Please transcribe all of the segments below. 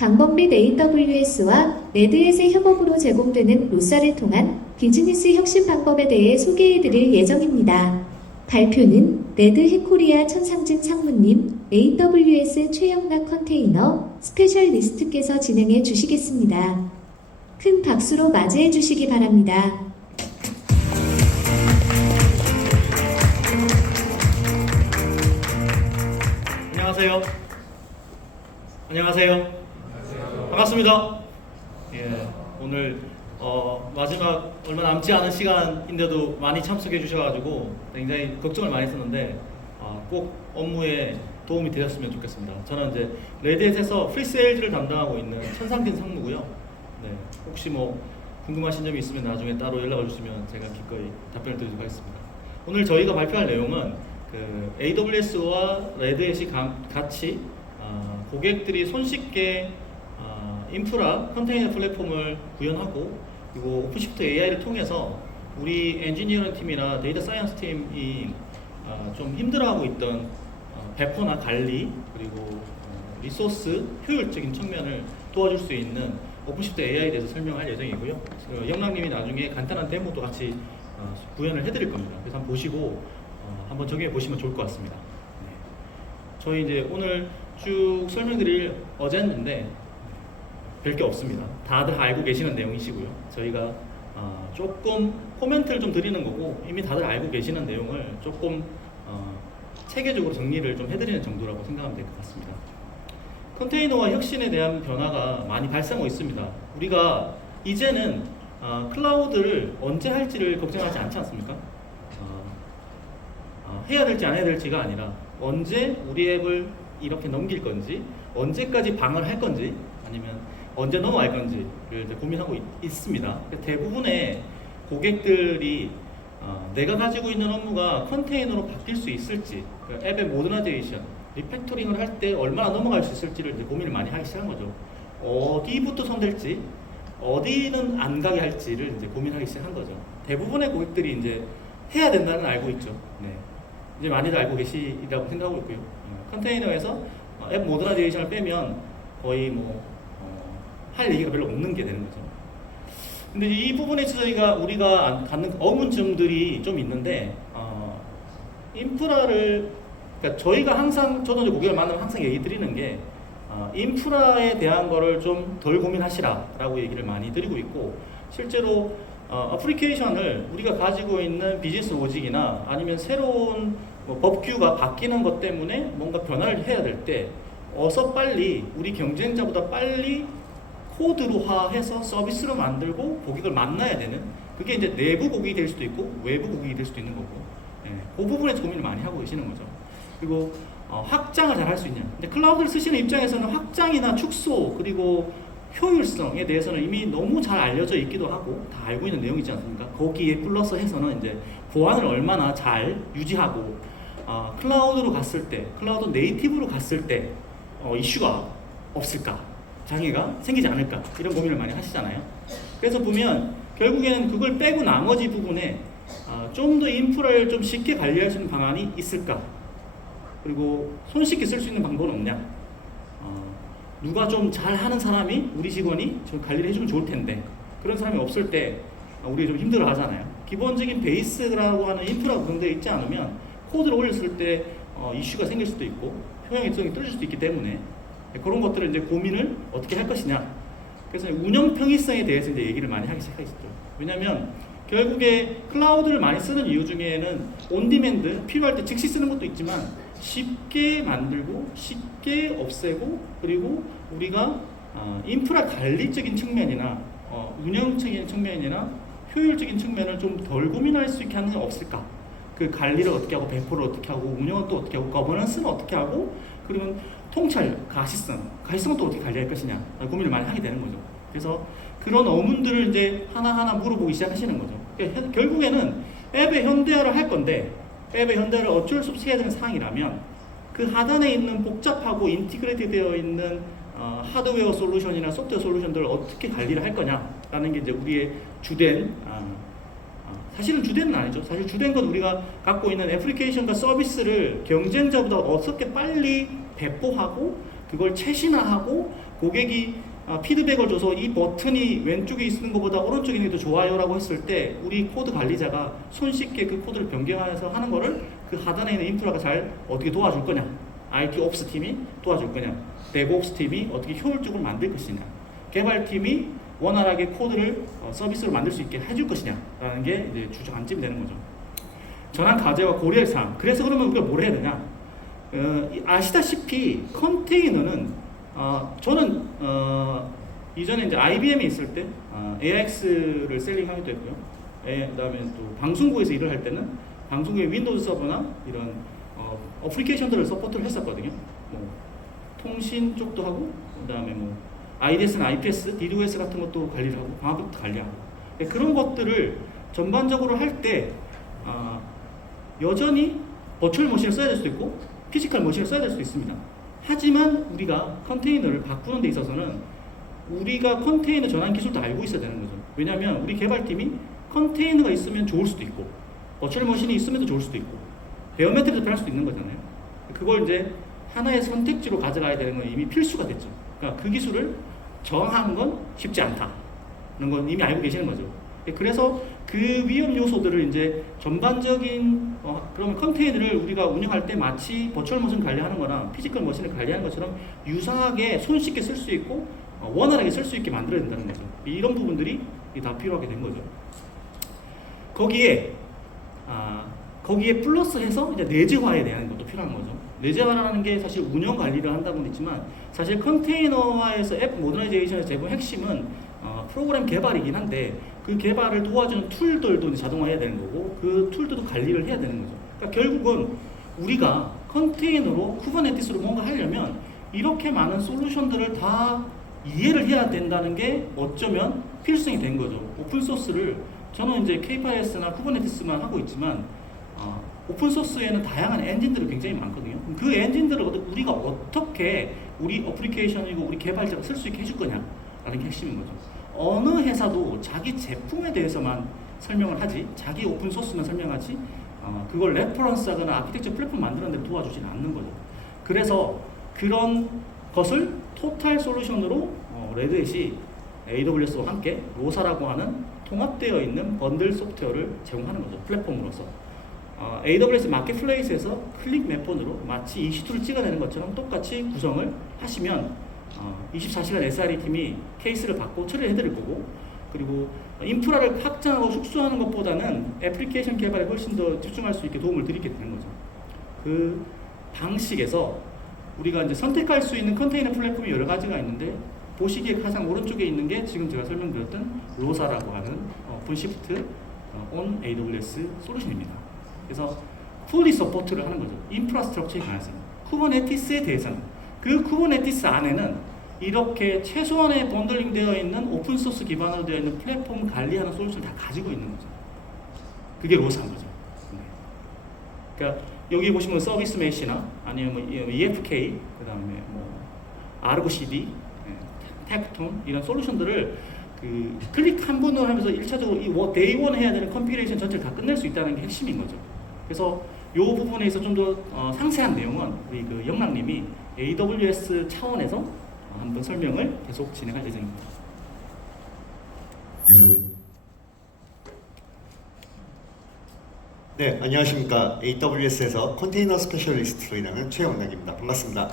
방법 및 AWS와 레드햇의 협업으로 제공되는 로사를 통한 비즈니스 혁신 방법에 대해 소개해드릴 예정입니다. 발표는 레드햇 코리아 천상진 상무님, AWS 최영락 컨테이너 스페셜리스트께서 진행해 주시겠습니다. 큰 박수로 맞이해 주시기 바랍니다. 안녕하세요. 안녕하세요. 반갑습니다. 예, 오늘 마지막 얼마 남지 않은 시간인데도 많이 참석해 주셔가지고 굉장히 걱정을 많이 했었는데 꼭 업무에 도움이 되셨으면 좋겠습니다. 저는 이제 레드햇에서 프리세일즈를 담당하고 있는 천상진 상무고요. 네, 혹시 뭐 궁금하신 점이 있으면 나중에 따로 연락을 주시면 제가 기꺼이 답변을 드리도록 하겠습니다. 오늘 저희가 발표할 내용은 AWS와 레드햇이 같이 고객들이 손쉽게 인프라 컨테이너 플랫폼을 구현하고 그리고 오픈시프트 AI를 통해서 우리 엔지니어링 팀이나 데이터 사이언스 팀이 좀 힘들어하고 있던 배포나 관리 그리고 리소스 효율적인 측면을 도와줄 수 있는 오픈시프트 AI에 대해서 설명할 예정이고요. 영락님이 나중에 간단한 데모도 같이 구현을 해드릴 겁니다. 그래서 한번 보시고 한번 적용해 보시면 좋을 것 같습니다. 네. 저희 이제 오늘 쭉 설명드릴 어젠인데 별게 없습니다. 다들 알고 계시는 내용이시고요. 저희가 조금 코멘트를 좀 드리는 거고 이미 다들 알고 계시는 내용을 조금 체계적으로 정리를 좀 해드리는 정도라고 생각하면 될 것 같습니다. 컨테이너와 혁신에 대한 변화가 많이 발생하고 있습니다. 우리가 이제는 클라우드를 언제 할지를 걱정하지 않지 않습니까? 해야 될지 안 해야 될지가 아니라 언제 우리 앱을 이렇게 넘길 건지 언제까지 방을 할 건지 아니면 언제 넘어갈 건지를 이제 고민하고 있습니다. 대부분의 고객들이 내가 가지고 있는 업무가 컨테이너로 바뀔 수 있을지 앱의 모더나이제이션, 리팩토링을 할 때 얼마나 넘어갈 수 있을지를 이제 고민을 많이 하기 시작한 거죠. 어디부터 손댈지 어디는 안 가게 할지를 이제 고민하기 시작한 거죠. 대부분의 고객들이 이제 해야 된다는 알고 있죠. 네. 이제 많이들 알고 계시다고 생각하고 있고요. 컨테이너에서 앱 모더나이제이션을 빼면 거의 할 얘기가 별로 없는 게 되는 거죠. 근데 이 부분에 있어서 우리가 갖는 의문점들이 좀 있는데 인프라를 그러니까 저희가 항상 저도 이제 고객을 만나면 항상 얘기 드리는 게 인프라에 대한 거를 좀 덜 고민하시라라고 얘기를 많이 드리고 있고 실제로 애플리케이션을 우리가 가지고 있는 비즈니스 로직이나 아니면 새로운 법규가 바뀌는 것 때문에 뭔가 변화를 해야 될 때 어서 빨리 우리 경쟁자보다 빨리 코드로화해서 서비스로 만들고 고객을 만나야 되는 그게 이제 내부 고객이 될 수도 있고 외부 고객이 될 수도 있는 거고 그 부분에서 고민을 많이 하고 계시는 거죠. 그리고 확장을 잘 할 수 있냐. 근데 클라우드를 쓰시는 입장에서는 확장이나 축소 그리고 효율성에 대해서는 이미 너무 잘 알려져 있기도 하고 다 알고 있는 내용이지 않습니까? 거기에 플러스 해서는 이제 보안을 얼마나 잘 유지하고 클라우드로 갔을 때 클라우드 네이티브로 갔을 때 이슈가 없을까 장애가 생기지 않을까 이런 고민을 많이 하시잖아요. 그래서 보면 결국에는 그걸 빼고 나머지 부분에 좀 더 인프라를 좀 쉽게 관리할 수 있는 방안이 있을까 그리고 손쉽게 쓸 수 있는 방법은 없냐 누가 좀 잘하는 사람이 우리 직원이 좀 관리를 해주면 좋을 텐데 그런 사람이 없을 때 우리 좀 힘들어 하잖아요. 기본적인 베이스라고 하는 인프라가 구성되어 있지 않으면 코드를 올렸을 때 이슈가 생길 수도 있고 효용성이 떨어질 수도 있기 때문에 그런 것들을 이제 고민을 어떻게 할 것이냐. 그래서 운영 평이성에 대해서 이제 얘기를 많이 하기 시작했죠. 왜냐하면 결국에 클라우드를 많이 쓰는 이유 중에는 온디맨드 필요할 때 즉시 쓰는 것도 있지만 쉽게 만들고 쉽게 없애고 그리고 우리가 인프라 관리적인 측면이나 운영적인 측면이나 효율적인 측면을 좀 덜 고민할 수 있게 하는 게 없을까. 그 관리를 어떻게 하고 배포를 어떻게 하고 운영은 또 어떻게 하고 거버넌스는 어떻게 하고 그러면 통찰, 가시성은 또 어떻게 관리할 것이냐 고민을 많이 하게 되는 거죠. 그래서 그런 어문들을 이제 하나하나 물어보기 시작하시는 거죠. 그러니까 결국에는 앱의 현대화를 할 건데 앱의 현대화를 어쩔 수 없이 해야 되는 상황이라면 그 하단에 있는 복잡하고 인티그레이트 되어 있는 하드웨어 솔루션이나 소프트웨어 솔루션들을 어떻게 관리를 할 거냐라는 게 이제 우리의 주된 사실은 주된은 아니죠. 사실 주된 건 우리가 갖고 있는 애플리케이션과 서비스를 경쟁자보다 어떻게 빨리 배포하고 그걸 최신화하고 고객이 피드백을 줘서 이 버튼이 왼쪽에 있는 것보다 오른쪽에 있는 게 더 좋아요라고 했을 때 우리 코드 관리자가 손쉽게 그 코드를 변경해서 하는 거를 그 하단에 있는 인프라가 잘 어떻게 도와줄 거냐, IT 옵스 팀이 도와줄 거냐, 데브옵스 팀이 어떻게 효율적으로 만들 것이냐, 개발팀이 원활하게 코드를 서비스로 만들 수 있게 해줄 것이냐라는 게 이제 주저앉음이 되는 거죠. 전환 과제와 고려할 사항. 그래서 그러면 우리가 뭘 해야 되냐? 아시다시피 컨테이너는 저는 이전에 이제 IBM에 있을 때 AIX를 셀링하기도 했고요. 그다음에 또 방송국에서 일을 할 때는 방송국의 윈도우즈 서버나 이런 어플리케이션들을 서포트를 했었거든요. 뭐 통신 쪽도 하고, 그다음에 뭐 IDS나 IPS, DDoS 같은 것도 관리를 하고, 방화벽도 관리하고. 그런 것들을 전반적으로 할 때 여전히 버추얼 머신을 써야 될 수도 있고 피지컬 머신을 써야 될 수도 있습니다. 하지만 우리가 컨테이너를 바꾸는 데 있어서는 우리가 컨테이너 전환 기술도 알고 있어야 되는 거죠. 왜냐하면 우리 개발팀이 컨테이너가 있으면 좋을 수도 있고 버추얼 머신이 있으면 더 좋을 수도 있고 베어메트리도 변할 수도 있는 거잖아요. 그걸 이제 하나의 선택지로 가져가야 되는 건 이미 필수가 됐죠. 그러니까 그 기술을 정하는 건 쉽지 않다는 건 이미 알고 계시는 거죠. 그래서 그 위험 요소들을 이제 전반적인 그러면 컨테이너를 우리가 운영할 때 마치 버추얼 머신 관리하는 거나 피지컬 머신을 관리하는 것처럼 유사하게 손쉽게 쓸 수 있고 원활하게 쓸 수 있게 만들어야 된다는 거죠. 이런 부분들이 다 필요하게 된 거죠. 거기에 플러스해서 이제 내재화에 대한 것도 필요한 거죠. 내재화라는 게 사실 운영 관리를 한다고는 했지만 사실 컨테이너화에서 앱 모더나이제이션의 제공 핵심은 프로그램 개발이긴 한데 그 개발을 도와주는 툴들도 이제 자동화해야 되는 거고 그 툴들도 관리를 해야 되는 거죠. 그러니까 결국은 우리가 컨테이너로 쿠버네티스로 뭔가 하려면 이렇게 많은 솔루션들을 다 이해를 해야 된다는 게 어쩌면 필수성이 된 거죠. 오픈소스를 저는 이제 K8s나 쿠버네티스만 하고 있지만 오픈소스에는 다양한 엔진들이 굉장히 많거든요. 그 엔진들을 우리가 어떻게 우리 어플리케이션이고 우리 개발자가 쓸 수 있게 해줄 거냐라는 게 핵심인 거죠. 어느 회사도 자기 제품에 대해서만 설명을 하지 자기 오픈소스만 설명하지 그걸 레퍼런스 하거나 아키텍처 플랫폼 만드는 데 도와주지는 않는 거죠. 그래서 그런 것을 토탈 솔루션으로 레드햇이 AWS와 함께 로사라고 하는 통합되어 있는 번들 소프트웨어를 제공하는 거죠. 플랫폼으로서 AWS 마켓플레이스에서 클릭 몇 번으로 마치 EC2를 찍어내는 것처럼 똑같이 구성을 하시면 24시간 SRE 팀이 케이스를 받고 처리를 해드릴 거고, 그리고 인프라를 확장하고 축소하는 것보다는 애플리케이션 개발에 훨씬 더 집중할 수 있게 도움을 드리게 되는 거죠. 그 방식에서 우리가 이제 선택할 수 있는 컨테이너 플랫폼이 여러 가지가 있는데 보시기에 가장 오른쪽에 있는 게 지금 제가 설명드렸던 로사라고 하는 오픈시프트 on AWS 솔루션입니다. 그래서 fully 서포트를 하는 거죠. 인프라스트럭처에 관해서는. 쿠버네티스에 대해서는 그 쿠버네티스 안에는 이렇게 최소한의 번들링 되어 있는 오픈소스 기반으로 되어 있는 플랫폼 관리하는 솔루션을 다 가지고 있는 거죠. 그게 로사인 거죠. 네. 그러니까 여기 보시면 서비스 메시나 아니면 뭐 EFK, 그 다음에 뭐 아르고 CD, 텍톤 이런 솔루션들을 그 클릭 한 번으로 하면서 1차적으로 이 데이 원 해야 되는 컴피레이션 전체를 다 끝낼 수 있다는 게 핵심인 거죠. 그래서 이 부분에 있어 좀 더 상세한 내용은 우리 그 영락님이 AWS 차원에서 한번 설명을 계속 진행할 예정입니다. 네, 안녕하십니까. AWS에서 컨테이너 스페셜리스트로 일하는 최영락입니다. 반갑습니다.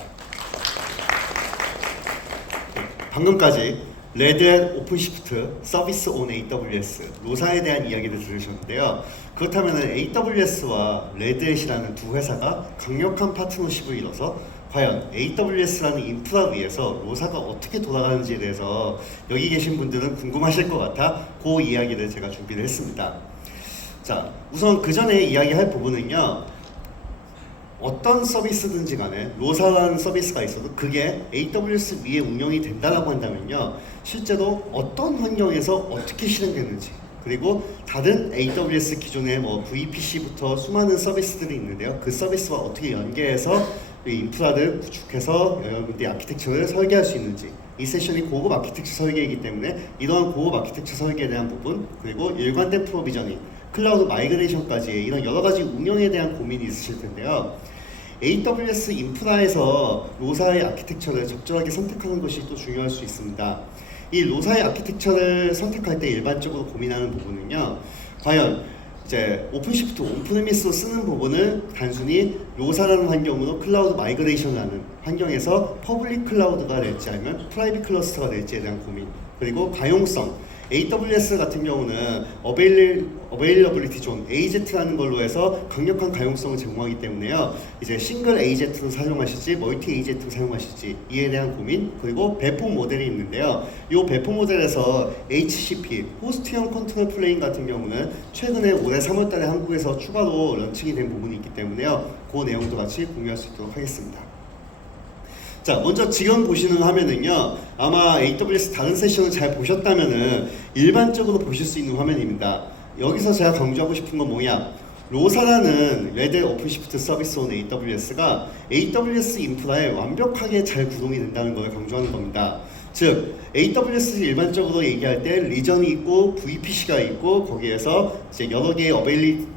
네, 방금까지 레드햇 오픈시프트 서비스 온 AWS 로사에 대한 이야기를 들으셨는데요. 그렇다면 AWS와 레드햇이라는 두 회사가 강력한 파트너십을 이뤄서 과연 AWS라는 인프라 위에서 로사가 어떻게 돌아가는지에 대해서 여기 계신 분들은 궁금하실 것 같아 그 이야기를 제가 준비를 했습니다. 자, 우선 그 전에 이야기할 부분은요, 어떤 서비스든지 간에 로사라는 서비스가 있어도 그게 AWS 위에 운영이 된다라고 한다면요, 실제로 어떤 환경에서 어떻게 실행되는지, 그리고 다른 AWS 기존의 뭐 VPC부터 수많은 서비스들이 있는데요, 그 서비스와 어떻게 연계해서 인프라를 구축해서 여러분들이 아키텍처를 설계할 수 있는지, 이 세션이 고급 아키텍처 설계이기 때문에 이러한 고급 아키텍처 설계에 대한 부분, 그리고 일관된 프로비저닝, 클라우드 마이그레이션까지 이런 여러 가지 운영에 대한 고민이 있으실 텐데요. AWS 인프라에서 로사의 아키텍처를 적절하게 선택하는 것이 또 중요할 수 있습니다. 이 로사의 아키텍처를 선택할 때 일반적으로 고민하는 부분은요, 과연 이제 오픈시프트 온프레미스로 쓰는 부분을 단순히 로사라는 환경으로 클라우드 마이그레이션하는 환경에서 퍼블릭 클라우드가 될지 아니면 프라이빗 클러스터가 될지에 대한 고민, 그리고 가용성, AWS 같은 경우는 어베일러빌리티 존 AZ라는 걸로 해서 강력한 가용성을 제공하기 때문에요. 이제 싱글 AZ로 사용하실지 멀티 AZ로 사용하실지 이에 대한 고민, 그리고 배포 모델이 있는데요. 이 배포 모델에서 HCP 호스트형 컨트롤 플레인 같은 경우는 최근에 올해 3월달에 한국에서 추가로 런칭이 된 부분이 있기 때문에요. 그 내용도 같이 공유할 수 있도록 하겠습니다. 자, 먼저 지금 보시는 화면은요, 아마 AWS 다른 세션을 잘 보셨다면은 일반적으로 보실 수 있는 화면입니다. 여기서 제가 강조하고 싶은 건 뭐냐? 로사라는 레드 오픈시프트 서비스 온 AWS가 AWS 인프라에 완벽하게 잘 구동이 된다는 걸 강조하는 겁니다. 즉, AWS 일반적으로 얘기할 때 리전이 있고 VPC가 있고 거기에서 이제 여러 개의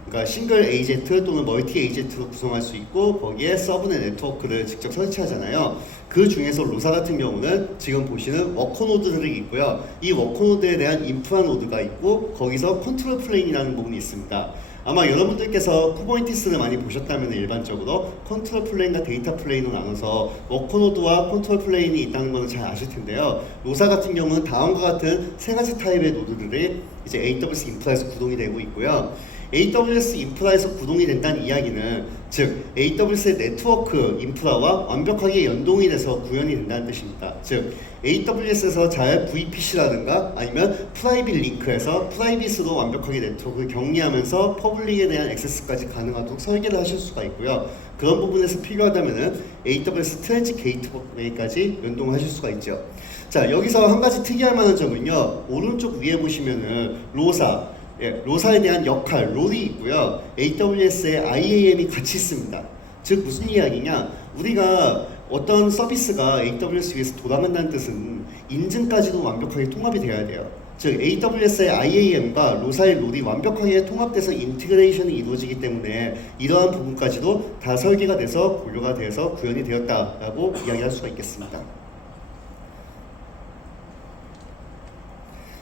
그러니까 싱글 AZ 또는 멀티 AZ로 구성할 수 있고 거기에 서브넷 네트워크를 직접 설치하잖아요. 그 중에서 로사 같은 경우는 지금 보시는 워커 노드들이 있고요. 이 워커 노드에 대한 인프라 노드가 있고 거기서 컨트롤 플레인이라는 부분이 있습니다. 아마 여러분들께서 쿠버네티스를 많이 보셨다면 일반적으로 컨트롤 플레인과 데이터 플레인으로 나눠서 워커노드와 컨트롤 플레인이 있다는 것은 잘 아실 텐데요. 로사 같은 경우는 다음과 같은 세 가지 타입의 노드들이 이제 AWS 인프라에서 구동이 되고 있고요. AWS 인프라에서 구동이 된다는 이야기는 즉 AWS의 네트워크 인프라와 완벽하게 연동이 돼서 구현이 된다는 뜻입니다. 즉 AWS에서 잘 VPC라든가 아니면 프라이빗 링크에서 프라이빗으로 완벽하게 네트워크를 격리하면서 퍼블릭에 대한 액세스까지 가능하도록 설계를 하실 수가 있고요. 그런 부분에서 필요하다면은 AWS 트랜짓 게이트웨이까지 연동하실 수가 있죠. 자, 여기서 한 가지 특이할 만한 점은요, 오른쪽 위에 보시면은 로사에 대한 역할, 롤이 있고요. AWS의 IAM이 같이 있습니다. 즉 무슨 이야기냐? 우리가 어떤 서비스가 AWS 위에서 돌아간다는 뜻은 인증까지도 완벽하게 통합이 되어야 돼요. 즉 AWS의 IAM과 로사의 롤이 완벽하게 통합돼서 인티그레이션이 이루어지기 때문에 이러한 부분까지도 다 설계가 돼서 고려가 돼서 구현이 되었다라고 이야기할 수가 있겠습니다.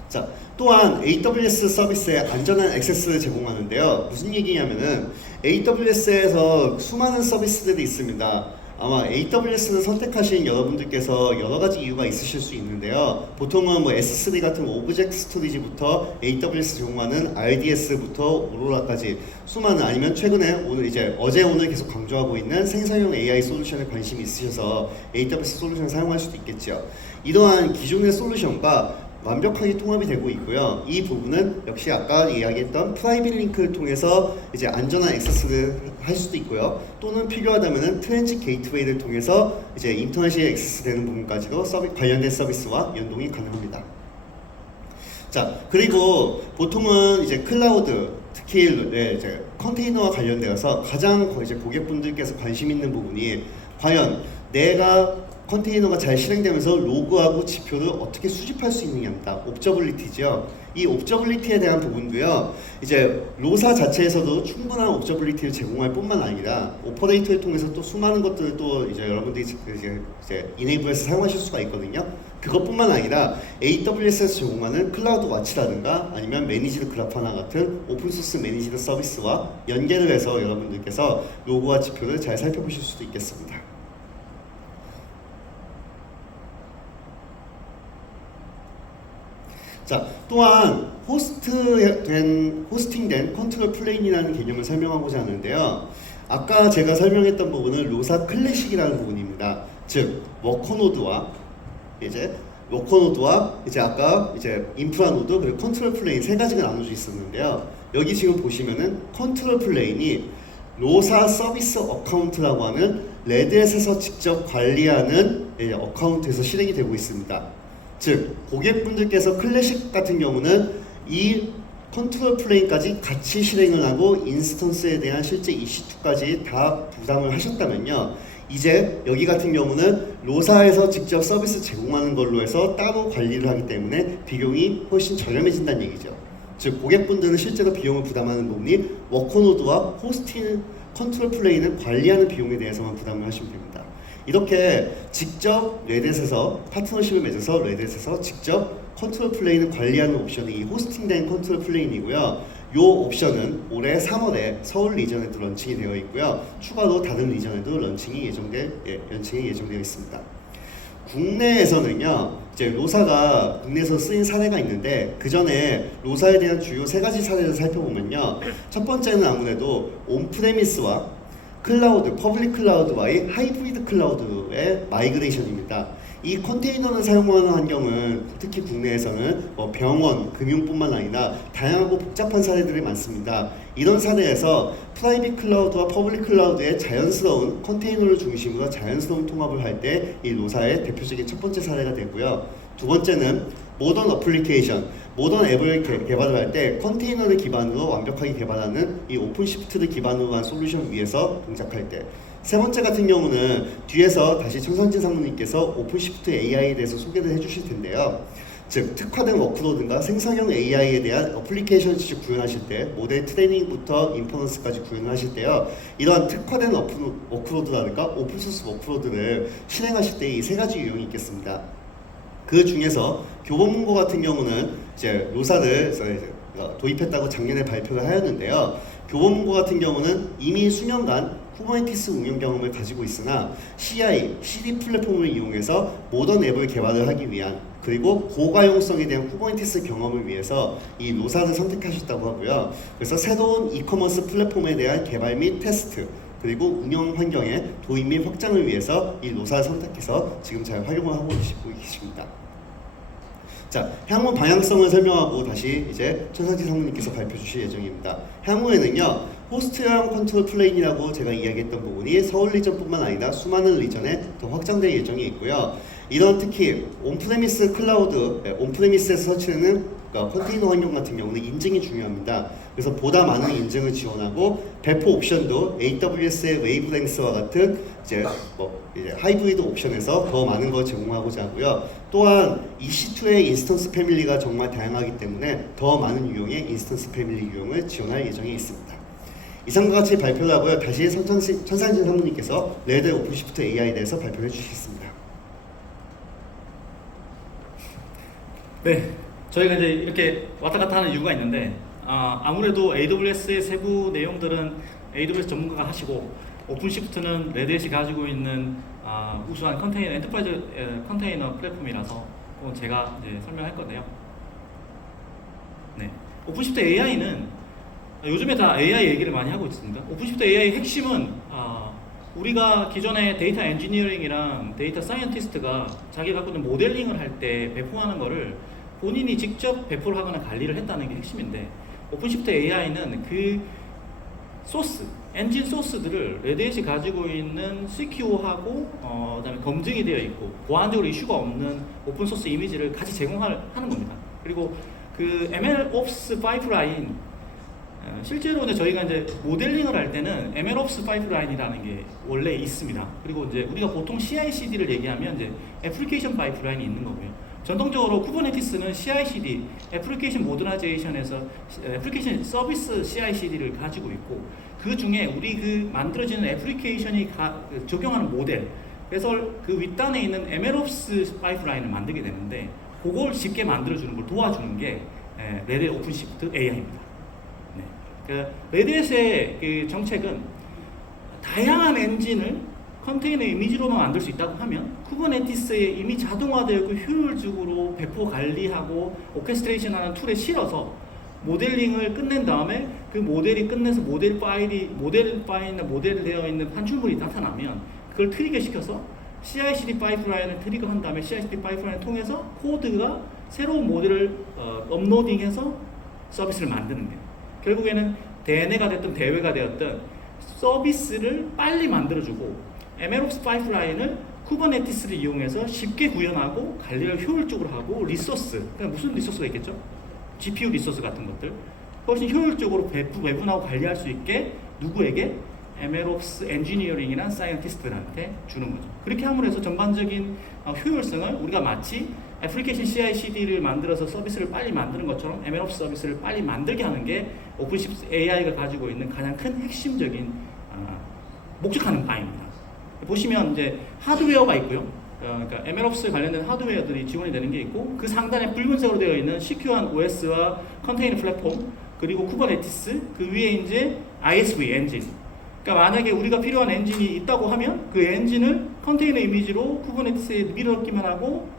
자, 또한 AWS 서비스에 안전한 액세스를 제공하는데요. 무슨 얘기냐면은 AWS에서 수많은 서비스들이 있습니다. 아마 AWS를 선택하신 여러분들께서 여러 가지 이유가 있으실 수 있는데요. 보통은 뭐 S3 같은 오브젝트 스토리지부터 AWS 제공하는 RDS부터 오로라까지 수많은, 아니면 최근에 어제 오늘 계속 강조하고 있는 생성형 AI 솔루션에 관심이 있으셔서 AWS 솔루션을 사용할 수도 있겠죠. 이러한 기존의 솔루션과 완벽하게 통합이 되고 있고요. 이 부분은 역시 아까 이야기했던 프라이빗 링크를 통해서 이제 안전한 액세스를 할 수도 있고요. 또는 필요하다면은 트랜짓 게이트웨이를 통해서 이제 인터넷이 액세스되는 부분까지도 관련된 서비스와 연동이 가능합니다. 자, 그리고 보통은 이제 클라우드, 특히 이제 컨테이너와 관련되어서 가장 이제 고객분들께서 관심 있는 부분이 과연 내가 컨테이너가 잘 실행되면서 로그하고 지표를 어떻게 수집할 수 있느냐입니다. 옵저블리티죠. 이 옵저블리티에 대한 부분도요, 이제 로사 자체에서도 충분한 옵저블리티를 제공할 뿐만 아니라 오퍼레이터를 통해서 또 수많은 것들을 또 이제 여러분들이 이제 이네이블에서 사용하실 수가 있거든요. 그것뿐만 아니라 AWS에서 제공하는 클라우드 와치라든가 아니면 매니지드 그라파나 같은 오픈소스 매니지드 서비스와 연계를 해서 여러분들께서 로그와 지표를 잘 살펴보실 수도 있겠습니다. 자, 또한 호스팅된 컨트롤 플레인이라는 개념을 설명하고자 하는데요. 아까 제가 설명했던 부분은 로사 클래식이라는 부분입니다. 즉 워커노드와 이제 아까 인프라 노드 그리고 컨트롤 플레인 세 가지가 나눠져 있었는데요. 여기 지금 보시면은 컨트롤 플레인이 로사 서비스 어카운트라고 하는 레드햇에서 직접 관리하는 어카운트에서 실행이 되고 있습니다. 즉 고객분들께서 클래식 같은 경우는 이 컨트롤 플레인까지 같이 실행을 하고 인스턴스에 대한 실제 EC2까지 다 부담을 하셨다면요, 이제 여기 같은 경우는 로사에서 직접 서비스 제공하는 걸로 해서 따로 관리를 하기 때문에 비용이 훨씬 저렴해진다는 얘기죠. 즉 고객분들은 실제로 비용을 부담하는 부분이 워커노드와 호스팅 컨트롤 플레인을 관리하는 비용에 대해서만 부담을 하시면 됩니다. 이렇게 직접 레드햇에서 파트너십을 맺어서 레드햇에서 직접 컨트롤 플레인을 관리하는 옵션이 이 호스팅된 컨트롤 플레인이고요. 이 옵션은 올해 3월에 서울 리전에도 런칭이 되어 있고요. 추가로 다른 리전에도 런칭이 예정되어 있습니다. 국내에서는요, 이제 로사가 국내에서 쓰인 사례가 있는데 그 전에 로사에 대한 주요 세 가지 사례를 살펴보면요, 첫 번째는 아무래도 온프레미스와 클라우드, 퍼블릭 클라우드와의 하이브리드 클라우드의 마이그레이션입니다. 이 컨테이너를 사용하는 환경은 특히 국내에서는 병원, 금융뿐만 아니라 다양하고 복잡한 사례들이 많습니다. 이런 사례에서 프라이빗 클라우드와 퍼블릭 클라우드의 자연스러운 컨테이너를 중심으로 자연스러운 통합을 할 때 이 로사의 대표적인 첫 번째 사례가 되고요. 두 번째는 모던 어플리케이션, 모던 앱을 개발을 할 때 컨테이너를 기반으로 완벽하게 개발하는 이 오픈시프트를 기반으로 한 솔루션 위에서 동작할 때, 세 번째 같은 경우는 뒤에서 다시 천상진 상무님께서 오픈시프트 AI에 대해서 소개를 해주실 텐데요. 즉 특화된 워크로드인가 생성형 AI에 대한 어플리케이션을 직접 구현하실 때 모델 트레이닝부터 인퍼런스까지 구현을 하실 때요, 이러한 특화된 워크로드라든가 오픈소스 워크로드를 실행하실 때 이 세 가지 유형이 있겠습니다. 그 중에서 교보문고 같은 경우는 이제 로사를 도입했다고 작년에 발표를 하였는데요. 교보문고 같은 경우는 이미 수년간 쿠버네티스 운영 경험을 가지고 있으나 CI, CD 플랫폼을 이용해서 모던 앱을 개발을 하기 위한, 그리고 고가용성에 대한 쿠버네티스 경험을 위해서 이 로사를 선택하셨다고 하고요. 그래서 새로운 이커머스 플랫폼에 대한 개발 및 테스트, 그리고 운영 환경의 도입 및 확장을 위해서 이 로사를 선택해서 지금 잘 활용을 하고 계십니다. 자, 향후 방향성을 설명하고 다시 이제 천상진 상무님께서 발표 주실 예정입니다. 향후에는요, 호스트형 컨트롤 플레인이라고 제가 이야기했던 부분이 서울 리전뿐만 아니라 수많은 리전에 더 확장될 예정이 있고요. 이런 특히 온프레미스 클라우드, 온프레미스에서 설치되는 컨테이너 환경 같은 경우는 인증이 중요합니다. 그래서 보다 많은 인증을 지원하고 배포 옵션도 AWS의 웨이브랭스와 같은 이제 하이브리드 옵션에서 더 많은 걸 제공하고자 하고요. 또한 EC2의 인스턴스 패밀리가 정말 다양하기 때문에 더 많은 유형의 인스턴스 패밀리 유형을 지원할 예정에 있습니다. 이상과 같이 발표를 하고요. 다시 천상진 상무님께서 레드 오픈시프트 AI에 대해서 발표해 주시겠습니다. 네, 저희가 이제 이렇게 왔다 갔다 하는 이유가 있는데, 아무래도 AWS의 세부 내용들은 AWS 전문가가 하시고, 오픈시프트는 레드햇이 가지고 있는 우수한 컨테이너, 엔터프라이즈 컨테이너 플랫폼이라서 그건 제가 이제 설명할 건데요. 네, 오픈시프트 AI는 요즘에 다 AI 얘기를 많이 하고 있습니다. 오픈시프트 AI 핵심은 우리가 기존에 데이터 엔지니어링이랑 데이터 사이언티스트가 자기 갖고 있는 모델링을 할 때 배포하는 거를 본인이 직접 배포를 하거나 관리를 했다는 게 핵심인데, 오픈시프트 AI는 그 소스, 엔진 소스들을 레드햇이 가지고 있는 CQ하고 그다음에 검증이 되어 있고 보안적으로 이슈가 없는 오픈소스 이미지를 같이 제공하는 겁니다. 그리고 그 MLOps 파이프라인, 실제로는 저희가 이제 모델링을 할 때는 MLOps 파이프라인이라는 게 원래 있습니다. 그리고 이제 우리가 보통 CI/CD를 얘기하면 이제 애플리케이션 파이프라인이 있는 거고요. 전통적으로 쿠버네티스는 CI/CD, 애플리케이션 모더나이제이션에서 애플리케이션 서비스 CI/CD를 가지고 있고, 그 중에 우리 그 만들어지는 애플리케이션이 적용하는 모델, 그래서 그 윗단에 있는 MLOps 파이프라인을 만들게 되는데, 그걸 쉽게 만들어주는 걸 도와주는 게 레드햇 오픈시프트 AI입니다. 네. 그 레드햇의 그 정책은 다양한 엔진을 컨테이너 이미지로만 만들 수 있다고 하면 쿠버네티스에 이미 자동화되고 효율적으로 배포 관리하고 오케스트레이션하는 툴에 실어서 모델링을 끝낸 다음에 그 모델이 끝내서 모델 파일이나 모델되어 있는 판출물이 나타나면 그걸 트리거 시켜서 CI/CD 파이프라인을 트리거한 다음에 CI/CD 파이프라인을 통해서 코드가 새로운 모델을 업로딩해서 서비스를 만드는 거예요. 결국에는 대내가 됐든 대외가 되었든 서비스를 빨리 만들어주고, MLOps 파이프라인을 쿠버네티스를 이용해서 쉽게 구현하고 관리를 효율적으로 하고, 리소스, 그러니까 무슨 리소스가 있겠죠? GPU 리소스 같은 것들 훨씬 효율적으로 배분하고 관리할 수 있게 누구에게? MLOps 엔지니어링이나 사이언티스트들한테 주는 거죠. 그렇게 함으로 해서 전반적인 효율성을 우리가 마치 애플리케이션 CI/CD를 만들어서 서비스를 빨리 만드는 것처럼 MLOps 서비스를 빨리 만들게 하는 게 오픈시프트 AI가 가지고 있는 가장 큰 핵심적인 목적하는 바입니다. 보시면 이제 하드웨어가 있고요. 그러니까 MLOps 관련된 하드웨어들이 지원이 되는 게 있고 그 상단에 붉은색으로 되어 있는 시큐어한 OS와 컨테이너 플랫폼 그리고 쿠버네티스 그 위에 이제 ISV 엔진. 그러니까 만약에 우리가 필요한 엔진이 있다고 하면 그 엔진을 컨테이너 이미지로 쿠버네티스에 밀어넣기만 하고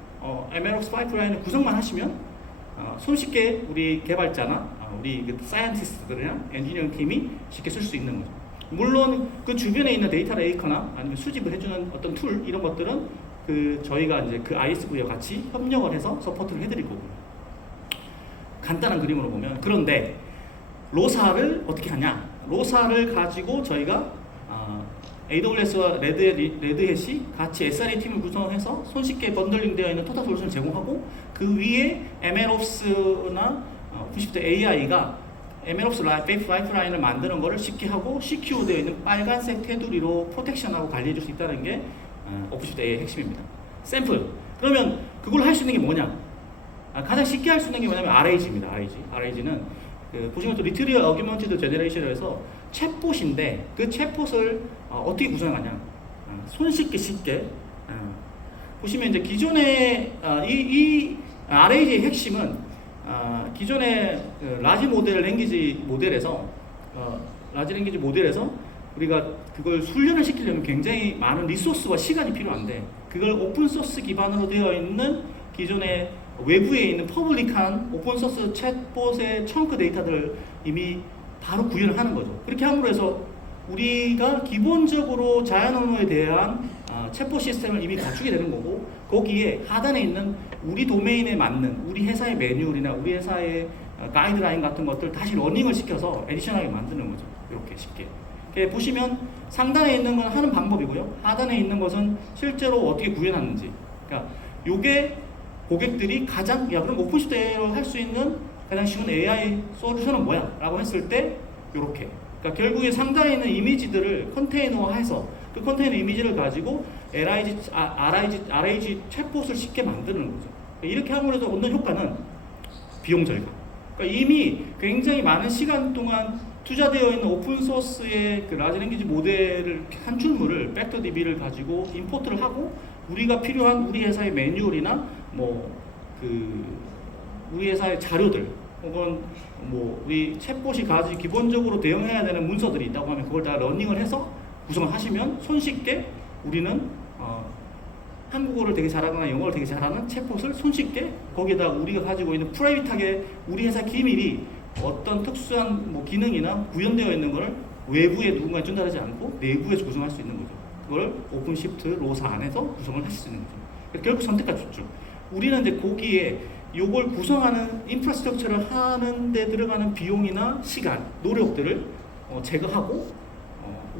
MLOps 파이프라인을 구성만 하시면 손쉽게 우리 개발자나 우리 그 사이언티스트들이나 엔지니어링 팀이 쉽게 쓸 수 있는 거죠. 물론 그 주변에 있는 데이터 레이커나 아니면 수집을 해주는 어떤 툴 이런 것들은 그 저희가 이제 그 ISV와 같이 협력을 해서 서포트를 해드릴 거고요. 간단한 그림으로 보면 그런데 로사를 어떻게 하냐? 로사를 가지고 저희가 AWS와 레드햇이 같이 SRE 팀을 구성해서 손쉽게 번들링 되어 있는 토탈 솔루션을 제공하고 그 위에 MLOps나 오픈시프트 AI가 MLOps 파이프라인을 만드는 것을 쉽게 하고 CQ 되어 있는 빨간색 테두리로 프로텍션하고 관리해 줄 수 있다는 게 오픈시프트 AI의 핵심입니다. 샘플. 그러면 그걸 할 수 있는 게 뭐냐? 가장 쉽게 할 수 있는 게 뭐냐면 RAG입니다. RAG는 보시면 또 리트리얼 어규먼티드 제너레이션을 해서 챗봇인데 그 챗봇을 어떻게 구성하냐? 손쉽게 쉽게 보시면 이제 기존의 이 RAG의 핵심은 기존의 라지 모델 랭귀지 모델에서 라지 랭귀지 모델에서 우리가 그걸 훈련을 시키려면 굉장히 많은 리소스와 시간이 필요한데 그걸 오픈 소스 기반으로 되어 있는 기존의 외부에 있는 퍼블릭한 오픈 소스 챗봇의 청크 데이터들 이미 바로 구현을 하는 거죠. 그렇게 함으로 해서 우리가 기본적으로 자연 언어에 대한 챗봇 시스템을 이미 갖추게 되는 거고 거기에 하단에 있는 우리 도메인에 맞는 우리 회사의 매뉴얼이나 우리 회사의 가이드라인 같은 것들 다시 러닝을 시켜서 에디션하게 만드는 거죠. 이렇게 쉽게. 보시면 상단에 있는 건 하는 방법이고요. 하단에 있는 것은 실제로 어떻게 구현하는지. 그러니까 요게 고객들이 가장 그럼 오픈시프트 AI로 할 수 있는 가장 쉬운 AI 솔루션은 뭐야? 라고 했을 때 요렇게. 그러니까 결국에 상단에 있는 이미지들을 컨테이너화해서 그 컨테이너 이미지를 가지고 RAG 챗봇을 쉽게 만드는 거죠. 이렇게 함으로써 얻는 효과는 비용 절감. 그러니까 이미 굉장히 많은 시간 동안 투자되어 있는 오픈소스의 그 라지 랭귀지 모델을 한 줄물을 벡터DB를 가지고 임포트를 하고 우리가 필요한 우리 회사의 매뉴얼이나 우리 회사의 자료들 혹은 우리 챗봇이 가지 기본적으로 대응해야 되는 문서들이 있다고 하면 그걸 다 러닝을 해서 구성을 하시면 손쉽게 우리는 한국어를 되게 잘하거나 영어를 되게 잘하는 챗봇을 손쉽게 거기에다 우리가 가지고 있는 프라이빗하게 우리 회사 기밀이 어떤 특수한 기능이나 구현되어 있는 것을 외부에 누군가 전달하지 않고 내부에서 구성할 수 있는 거죠. 그걸 오픈시프트 로사 안에서 구성을 하실 수 있는 거죠. 결국 선택과 추출. 우리는 이제 거기에 요걸 구성하는 인프라스트럭처를 하는 데 들어가는 비용이나 시간, 노력들을 제거하고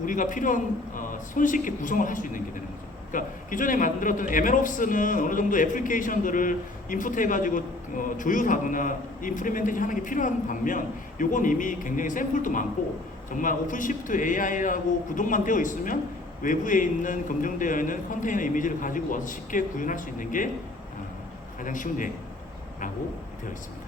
우리가 필요한 손쉽게 구성을 할 수 있는 게 되는 거죠. 그러니까 기존에 만들었던 MLOps는 어느 정도 애플리케이션들을 인풋해가지고 조율하거나 임플리멘테이션 하는 게 필요한 반면 요건 이미 굉장히 샘플도 많고 정말 오픈시프트 AI라고 구동만 되어 있으면 외부에 있는 검증되어 있는 컨테이너 이미지를 가지고 와서 쉽게 구현할 수 있는 게 가장 쉬운 예라고 되어 있습니다.